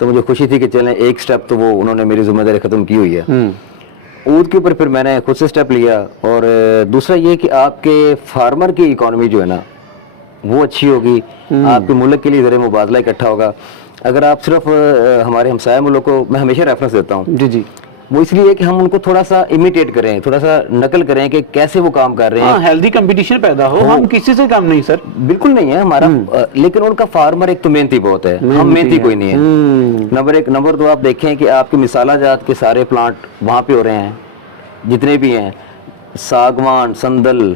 تو مجھے خوشی تھی کہ چلیں ایک سٹیپ تو وہ انہوں نے میری ذمہ داری ختم کی ہوئی ہے. اود کے اوپر پھر میں نے خود سے سٹیپ لیا. اور دوسرا یہ کہ آپ کے فارمر کی اکانومی جو ہے نا وہ اچھی ہوگی, آپ کے ملک کے لیے زر مبادلہ اکٹھا ہوگا. اگر آپ صرف ہمارے ہمسایہ ملک کو میں ہمیشہ ریفرنس دیتا ہوں, جی جی, وہ اس لیے کہ ہم ان کو تھوڑا سا امیٹیٹ کریں, تھوڑا سا نقل کریں کہ کیسے وہ کام کر رہے ہیں. ہیلدی کمپٹیشن پیدا ہو. ہم کسی سے کم نہیں سر, بالکل نہیں ہے ہمارا, لیکن ان کا فارمر ایک تو محنتی بہت ہے, ہم محنتی کوئی نہیں ہے. نمبر ایک. نمبر دو, آپ دیکھیں کہ آپ کے مسالہ جات کے سارے پلانٹ وہاں پہ ہو رہے ہیں جتنے بھی ہیں, ساگوان, سندل,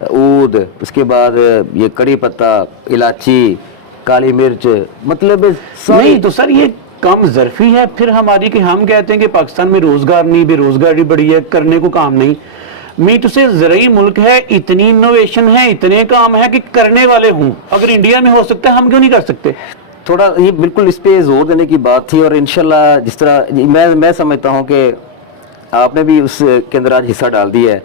اود, اس کے بعد یہ کڑی پتہ, الائچی, کالی مرچ, مطلب نہیں تو سر یہ کم ظرفی ہے پھر ہماری کہ ہم کہتے ہیں کہ پاکستان میں روزگار نہیں, بے روزگاری بڑی ہے, کرنے کو کام نہیں. میٹ سے زرعی ملک ہے, اتنی انوویشن ہے, اتنے کام ہے کہ کرنے والے ہوں. اگر انڈیا میں ہو سکتا ہے ہم کیوں نہیں کر سکتے؟ تھوڑا یہ بالکل اس پہ زور دینے کی بات تھی. اور انشاءاللہ جس طرح میں سمجھتا ہوں کہ آپ نے بھی اس کے اندر آج حصہ ڈال دیا ہے,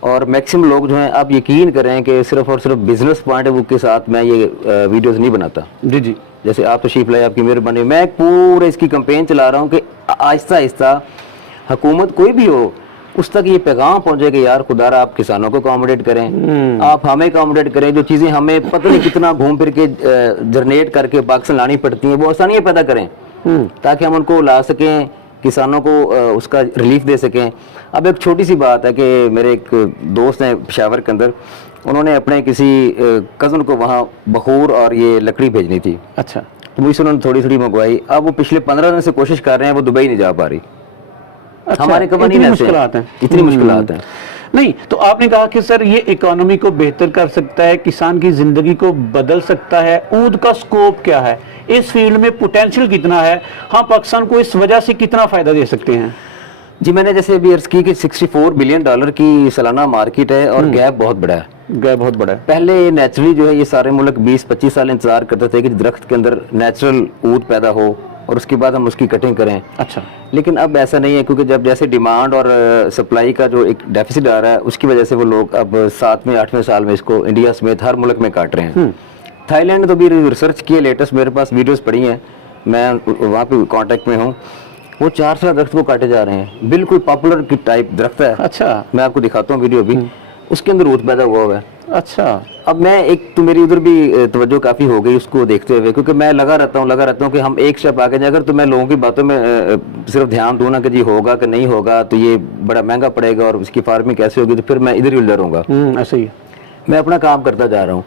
اور میکسیمم لوگ جو ہیں آپ یقین کریں کہ صرف اور صرف بزنس پوائنٹ آف ویو کے ساتھ میں یہ ویڈیوز نہیں بناتا. جی جی, جیسے آپ تشریف لائے, آپ کی مہربانی. میں پورے اس کی کمپین چلا رہا ہوں کہ آہستہ آہستہ حکومت کوئی بھی ہو اس تک یہ پیغام پہنچے کہ یار خدا را آپ کسانوں کو اکاموڈیٹ کریں, آپ ہمیں اکاموڈیٹ کریں. جو چیزیں ہمیں پتہ نہیں کتنا گھوم پھر کے جنریٹ کر کے پاکستان لانی پڑتی ہیں, وہ آسانیاں پیدا کریں تاکہ ہم ان کو لا سکیں, کسانوں کو اس کا ریلیف دے سکیں. اب ایک چھوٹی سی بات ہے کہ میرے ایک دوست ہیں پشاور کے اندر, انہوں نے اپنے کسی کزن کو وہاں بخور اور یہ لکڑی بھیجنی تھی. اچھا, تو مجھ سے انہوں نے تھوڑی تھوڑی منگوائی. اب وہ پچھلے 15 دن سے کوشش کر رہے ہیں, وہ دبئی نہیں جا پا رہی. ہمارے کمپنی میں مشکلات ہیں, اتنی مشکلات ہیں. نہیں تو آپ نے کہا کہ سر یہ اکانومی کو بہتر کر سکتا ہے, کسان کی زندگی کو بدل سکتا ہے. اود کا سکوپ کیا ہے, اس فیلڈ میں پوٹینشل کتنا ہے, ہم پاکستان کو اس وجہ سے کتنا فائدہ دے سکتے ہیں؟ جی میں نے جیسے ابھی عرض کی کہ $64 بلین کی سالانہ مارکیٹ ہے, اور گیپ بہت بڑا ہے. گیپ بہت بڑا ہے. پہلے نیچرلی جو ہے یہ سارے ملک 20-25 سال انتظار کرتے تھے کہ درخت کے اندر نیچرل اود پیدا ہو اور اس کے بعد ہم اس کی کٹنگ کریں. اچھا, لیکن اب ایسا نہیں ہے, کیونکہ جب جیسے ڈیمانڈ اور سپلائی کا جو ایک ڈیفیسٹ آ رہا ہے, اس کی وجہ سے وہ لوگ اب 7ویں 8ویں سال میں اس کو انڈیا سمیت ہر ملک میں کاٹ رہے ہیں. تھائی لینڈ تو بھی ریسرچ کی ہے لیٹسٹ, میرے پاس ویڈیوز پڑی ہیں, میں وہاں پہ کانٹیکٹ میں ہوں. وہ 4 سال درخت کو کاٹے جا رہے ہیں, بالکل پاپولر کی ٹائپ درخت ہے. اچھا, میں آپ کو دکھاتا ہوں ویڈیو بھی, اس کے اندر اود پیدا ہوا ہے. اچھا, اب میں ایک تو میری ادھر بھی توجہ کافی ہو گئی اس کو دیکھتے ہوئے, کیونکہ میں لگا رہتا ہوں کہ ہم ایک سٹیپ آگے جا کر, تو میں لوگوں کی باتوں میں صرف دھیان دوں نا کہ جی ہوگا کہ نہیں ہوگا, تو یہ بڑا مہنگا پڑے گا اور اس کی فارمنگ کیسے ہوگی, تو پھر میں ادھر ہی الجھا رہوں گا. ایسا ہی ہے. میں اپنا کام کرتا جا رہا ہوں.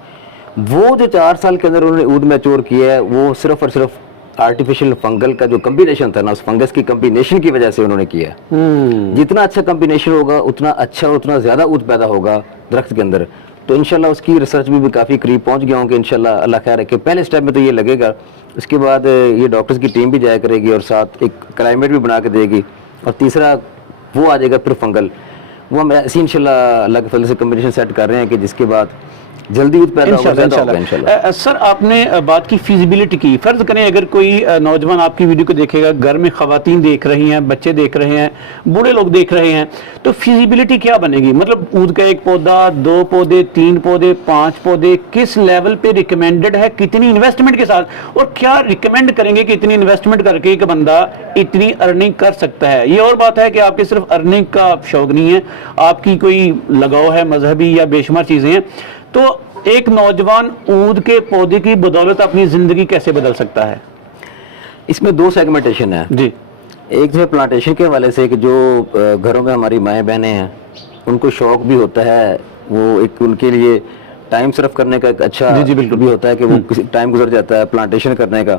وہ جو 4 سال کے اندر انہوں نے اود میچور کیا ہے, وہ صرف اور صرف آرٹیفیشل فنگل کا جو کمبینیشن تھا نا, اس فنگس کی کمبینیشن کی وجہ سے انہوں نے کیا ہے. جتنا اچھا کمبینیشن ہوگا اتنا اچھا, اتنا زیادہ اود پیدا ہوگا درخت کے اندر. تو انشاءاللہ اس کی ریسرچ بھی کافی قریب پہنچ گیا ہوں کہ انشاءاللہ اللہ خیر رکھے. پہلے سٹیپ میں تو یہ لگے گا, اس کے بعد یہ ڈاکٹرز کی ٹیم بھی جایا کرے گی اور ساتھ ایک کلائمیٹ بھی بنا کے دے گی, اور تیسرا وہ آ جائے گا پھر فنگل. وہ ہم ایسی انشاءاللہ اللہ کے فضل سے کمبینیشن سیٹ کر رہے ہیں کہ جس کے بعد جلدی پیدا ہوگا. سر آپ نے بات کی فیزیبلٹی کی. فرض کریں اگر کوئی نوجوان آپ کی ویڈیو کو دیکھے گا, گھر میں خواتین دیکھ رہی ہیں, بچے دیکھ رہے ہیں, بوڑھے لوگ دیکھ رہے ہیں, تو فیزیبلٹی کیا بنے گی؟ مطلب اود کا 1 پودا, 2 پودے, 3 پودے, 5 پودے کس لیول پہ ریکمینڈڈ ہے, کتنی انویسٹمنٹ کے ساتھ, اور کیا ریکمینڈ کریں گے کہ اتنی انویسٹمنٹ کر کے ایک بندہ اتنی ارننگ کر سکتا ہے؟ یہ اور بات ہے کہ آپ کے صرف ارننگ کا شوق نہیں ہے, آپ کی کوئی لگاؤ ہے مذہبی یا بے شمار چیزیں ہیں. تو ایک نوجوان اود کے پودے کی بدولت اپنی زندگی کیسے بدل سکتا ہے؟ اس میں 2 سیگمنٹیشن ہے. جی, ایک جو ہے پلانٹیشن کے حوالے سے کہ جو گھروں میں ہماری مائیں بہنیں ہیں, ان کو شوق بھی ہوتا ہے, وہ ایک ان کے لیے ٹائم صرف کرنے کا ایک اچھا بالکل بھی ہوتا ہے کہ وہ کسی ٹائم گزر جاتا ہے پلانٹیشن کرنے کا.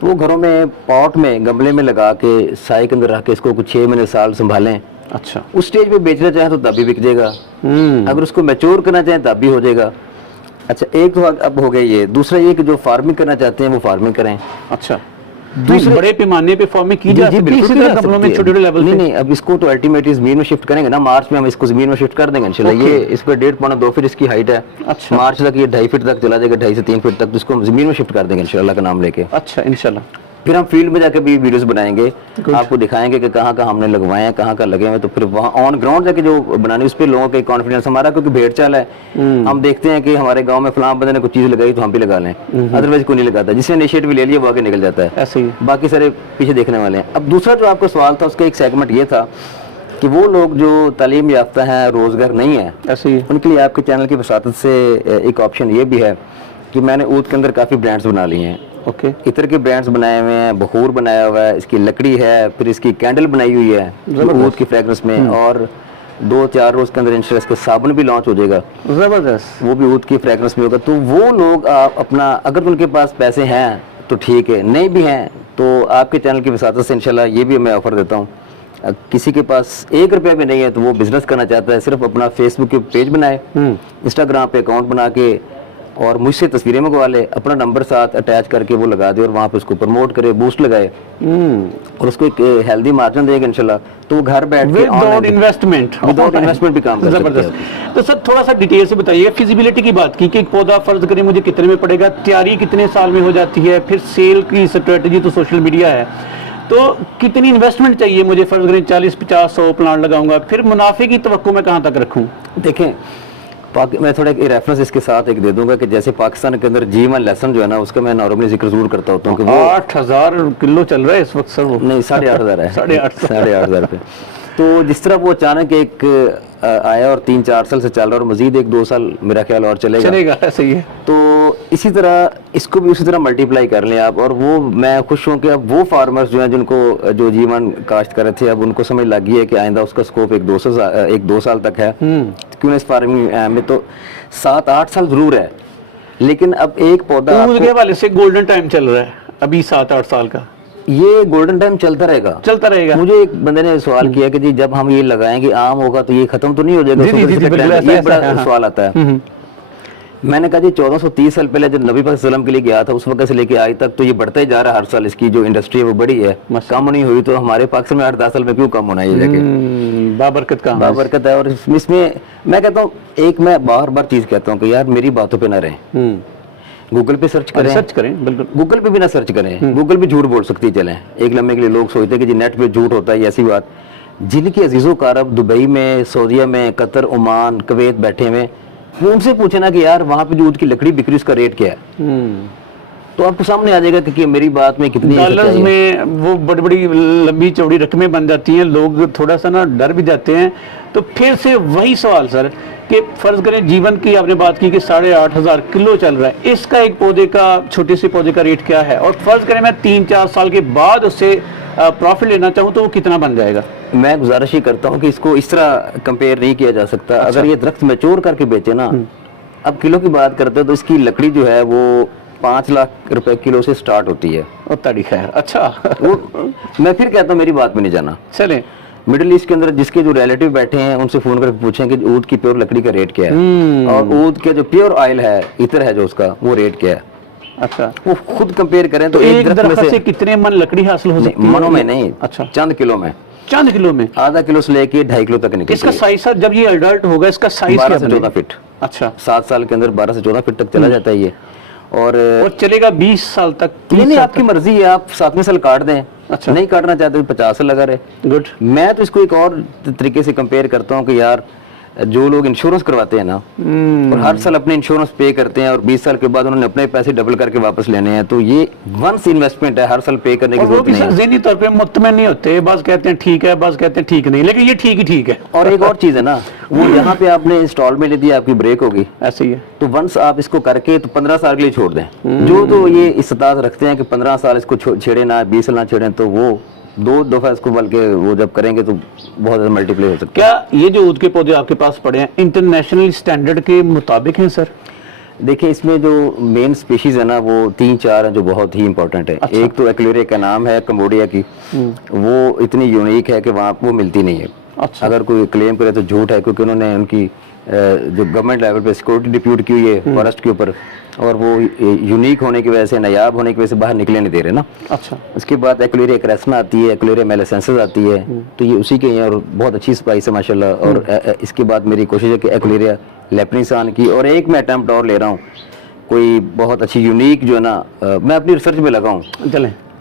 تو وہ گھروں میں پاٹ میں گملے میں لگا کے سائے کے اندر رکھ کے اس کو کچھ 6 مہینے سال سنبھالیں. اچھا, اس سٹیج پہ بیچنا چاہیں تو تب بھی بک جائے گا, اگر اس کو میچور کرنا چاہیں تب بھی ہو جائے گا. اچھا, ایک تو اب ہو گیا یہ. دوسرا یہ کہ جو فارمنگ کرنا چاہتے ہیں وہ فارمنگ کریں. اچھا, دوسرے بڑے پیمانے پہ فارمنگ کی جا سکتی ہے, اسی طرح کمپنیوں میں چھوٹے لیول پہ. نہیں, اب اس کو تو الٹیمیٹلی زمین میں شفٹ کریں گے نا, مارچ میں ہم اس کو زمین میں شفٹ کر دیں گے انشاءاللہ. یہ اس پہ 1.5-2 فٹ اس کی ہائٹ ہے. مارچ تک یہ 2.5 فٹ تک چلا جائے گا, 2.5 سے 3 فٹ تک, جس کو ہم زمین میں شفٹ کر دیں گے انشاءاللہ کا نام لے کے. اچھا, انشاءاللہ. پھر ہم فیلڈ میں جا کے بھی ویڈیوز بنائیں گے, آپ کو دکھائیں گے کہ کہاں کہاں ہم نے لگوائے ہیں, کہاں کہاں لگے ہوئے, تو پھر وہاں آن گراؤنڈ جا کے جو بنانی اس پہ لوگوں کا کانفیڈنس ہمارا, کیونکہ بھیڑ چال ہے, ہم دیکھتے ہیں کہ ہمارے گاؤں میں فلاں بندے نے کوئی چیز لگائی تو ہم بھی لگا لیں, ادروائز کوئی نہیں لگاتا, جس نے انیشیٹو لے لیا وہ آگے نکل جاتا ہے, ایسے ہی باقی سارے پیچھے دیکھنے والے ہیں. اب دوسرا جو آپ کو سوال تھا اس کا ایک سیگمنٹ یہ تھا کہ وہ لوگ جو تعلیم یافتہ ہیں, روزگار نہیں ہے, ایسے ہی ان کے لیے آپ کے چینل کی وساطت سے ایک آپشن یہ بھی ہے کہ میں نے اود کے اندر کافی برانڈز بنا لی ہیں. اوکے, عطر کے برانڈز بنائے ہوئے ہیں, بخور بنایا ہوا ہے, اس کی لکڑی ہے, پھر اس کی کینڈل بنائی ہوئی ہے اود کی فریگرنس میں, اور 2-4 روز کے اندر انشاءاللہ اس کا صابن بھی لانچ ہو جائے گا, زبردست. وہ بھی اود کی فریگرنس میں ہوگا. تو وہ لوگ آپ اپنا, اگر ان کے پاس پیسے ہیں تو ٹھیک ہے, نہیں بھی ہیں تو آپ کے چینل کی وساطت سے انشاءاللہ یہ بھی میں آفر دیتا ہوں, کسی کے پاس 1 روپیہ بھی نہیں ہے تو وہ بزنس کرنا چاہتا ہے, صرف اپنا فیس بک کے پیج بنائے, انسٹاگرام پہ اکاؤنٹ بنا کے, اور مجھ سے تصویریں منگوا لے, اپنا نمبر ساتھ اٹیچ کر کے وہ لگا دے, اور وہاں پہ اس کو پروموٹ کرے, بوسٹ لگائے, اور اس کو ایک ہیلدی مارجن دے گا انشاءاللہ, تو وہ گھر بیٹھ کے وداؤٹ انویسٹمنٹ بھی کام کر سکتے ہیں. تو سر تھوڑا سا ڈیٹیل سے بتائیے, فیزیبلٹی کی بات کی کہ ایک پودا فرض کریں مجھے کتنے میں پڑے گا, تیاری کتنے سال میں ہو جاتی ہے, پھر سیل کی اسٹریٹجی تو سوشل میڈیا ہے, تو کتنی انویسٹمنٹ چاہیے مجھے, فرض کریں 40-50-100 پلانٹ لگاؤں گا, پھر منافع کی توقع میں کہاں تک رکھوں؟ دیکھیں میں تھوڑا ایک ریفرنس اس کے ساتھ ایک دے دوں گا کہ جیسے پاکستان کے اندر G1 لیسن جو ہے نا, اس کا میں نارملی ذکر ضرور کرتا ہوتا ہوں کہ وہ 8000 کلو چل رہا ہے اس وقت سر, وہ نہیں 8500 ہے, 8500 روپے. تو جس طرح وہ اچانک ایک آیا اور 3-4 سال سے چل رہا ہے, اور مزید 1-2 سال میرا خیال اور چلے گا, صحیح ہے. تو اسی طرح اس کو بھی اسی طرح ملٹیپلائی کر لیں آپ. اور وہ میں خوش ہوں کہ اب وہ فارمرز جو ہیں جن کو جو G1 کاشت کر رہے تھے, اب ان کو سمجھ لگ گئی ہے کہ آئندہ اس کا سکوپ 1-2 سال تک ہے, کیوں اس فارمنگ میں تو 7-8 سال ضرور ہے, لیکن اب ایک پودا کے حوالے سے گولڈن ٹائم چل رہا ہے ابھی 7-8 سال کا, یہ گولڈن ٹائم چلتا رہے گا. مجھے ایک بندے نے سوال کیا کہ جی جب ہم یہ لگائیں گے عام ہوگا تو یہ ختم تو نہیں ہو جائے گا, یہ بڑا سوال آتا ہے. میں نے کہا جی 1430 سال پہلے جب نبی پاک صلی اللہ علیہ وسلم کے لیے گیا تھا, اس وقت سے لے کے آج تک تو یہ بڑھتا ہی جا رہا ہے, ہر سال اس کی جو انڈسٹری ہے وہ بڑی ہے, کم نہیں ہوئی, تو ہمارے پاکستان میں 8-10 سال میں کیوں کم ہونا ہے, یہ دیکھیں بابرکت ہے. اور اس میں میں کہتا ہوں, ایک میں بار بار چیز کہتا ہوں کہ یار میری باتوں پہ نہ رہیں, گوگل پہ سرچ کریں, بالکل گوگل پہ بھی نہ سرچ کریں, گوگل بھی جھوٹ بول سکتی چلیں ایک لمحے کے لیے. لوگ سوچتے ہیں کہ جی نیٹ پہ جھوٹ ہوتا ہے, ایسی بات. جن کے عزیزوں کا عرب دبئی میں, سعودیہ میں, قطر, عمان, کویت بیٹھے ہوئے, وہ ان سے پوچھے نا کہ یار وہاں پہ جو اود کی لکڑی بکری اس کا ریٹ کیا ہے, تو آپ کو سامنے آ جائے گا کہ میری بات میں کتنی ڈالرز میں وہ بڑی بڑی لمبی چوڑی رقمیں بن جاتی ہیں, لوگ تھوڑا سا نا ڈر بھی جاتے ہیں. تو پھر سے وہی سوال سر کہ فرض کریں G1 کی آپ نے بات کی کہ 8500 کلو چل رہا ہے, اس کا ایک پودے کا, چھوٹے سے پودے کا ریٹ کیا ہے, اور فرض کریں میں 3-4 سال کے بعد اس سے پروفٹ لینا چاہوں تو وہ کتنا بن جائے گا؟ میں گزارش ہی کرتا ہوں کہ اس کو اس طرح کمپیئر نہیں کیا جا سکتا. اگر یہ درخت میچور کر کے بیچے نا, اب کلو کی بات کرتے ہیں تو اس کی لکڑی جو ہے وہ 5 لاکھ روپے کلو سے سٹارٹ ہوتی ہے. اچھا, میں پھر کہتا ہوں میری بات میں نہیں جانا, چلیں مڈل ایسٹ کے اندر جس کے جو ریلیٹیو بیٹھے ہیں ان سے فون کر کے پوچھیں کہ اود کی پیور لکڑی کا ریٹ کیا ہے, اور اود کے جو پیور آئل ہے, عطر ہے جو اس کا, وہ ریٹ کیا ہے. اچھا, وہ خود کمپیئر کریں تو ایک درخت سے کتنے من لکڑی حاصل ہو سکتی ہے؟ منوں میں نہیں, اچھا, چند کلو میں, آدھا کلو سے لے کے 2.5 کلو تک نکلتی ہے. اس کا سائز سر جب یہ ایڈلٹ ہوگا اس کا سائز 12 سے 14 فٹ. اچھا, 7 سال کے اندر 12 سے 14 فٹ تک چلا جاتا ہے یہ, اور چلے گا 20 سال تک. نہیں, آپ کی مرضی ہے, آپ 7ویں سال کاٹ دیں, نہیں کاٹنا چاہتے 50 سال لگا رہے. گڈ. میں تو اس کو ایک اور طریقے سے کمپیئر کرتا ہوں کہ یار جو لوگ انشورنس کرواتے ہیں نا, اور ہر سال اپنے انشورنس پے کرتے ہیں, اور 20 سال کے بعد انہوں نے اپنے پیسے ڈبل کر کے واپس لینے ہیں, تو یہ ونس انویسٹمنٹ ہے, ہر سال پے کرنے کی ضرورت نہیں ہے. ذہنی طور پہ مطمئن نہیں ہوتے, بعض کہتے ہیں ٹھیک ہے, بعض کہتے ہیں ٹھیک نہیں, لیکن یہ ٹھیک ہی ٹھیک ہے. اور ایک اور چیز ہے نا, وہ یہاں پہ آپ نے انسٹالمنٹ دی, آپ کی بریک ہوگی, ایسے ہی ہے, تو ونس آپ اس کو کر کے تو 15 سال کے لیے چھوڑ دیں. جو تو یہ استطاعت رکھتے ہیں کہ 15 سال اس کو چھیڑے نہ, 20 سال نہ چھیڑیں, تو وہ 2 دفعہ اس کو بلکہ وہ جب کریں گے تو بہت زیادہ ملٹی پلائی ہو سکتا ہے. کیا یہ جو اود کے پودے آپ کے پاس پڑے ہیں انٹرنیشنل سٹینڈرڈ کے مطابق ہیں سر؟ دیکھیں اس میں جو مین سپیشیز ہے نا وہ 3-4 ہیں جو بہت ہی امپورٹنٹ ہے. ایک تو ایکلیوریا کا نام ہے کمبوڈیا کی, وہ اتنی یونیک ہے کہ وہاں وہ ملتی نہیں ہے. اگر کوئی کلیم کرے تو جھوٹ ہے, کیونکہ انہوں نے ان کی جو گورنمنٹ لیول پہ سیکورٹی ڈپیوٹ کی ہوئی ہے فارسٹ کے اوپر, اور وہ یونیک ہونے کی وجہ سے, نایاب ہونے کی وجہ سے باہر نکلے نہیں دے رہے نا. اچھا, اس کے بعد ایکلیوریا کریسنا آتی ہے, ایکلیوریا میلیسنسز آتی ہے, تو یہ اسی کے ہیں, اور بہت اچھی اسپائس ہے ماشاءاللہ. اور اس کے بعد میری کوشش ہے کہ ایکلیوریا لیپنیسان کی, اور ایک میں اٹیمپٹ اور لے رہا ہوں, کوئی بہت اچھی یونیک جو ہے نا, میں اپنی ریسرچ میں لگا ہوں. چلیں,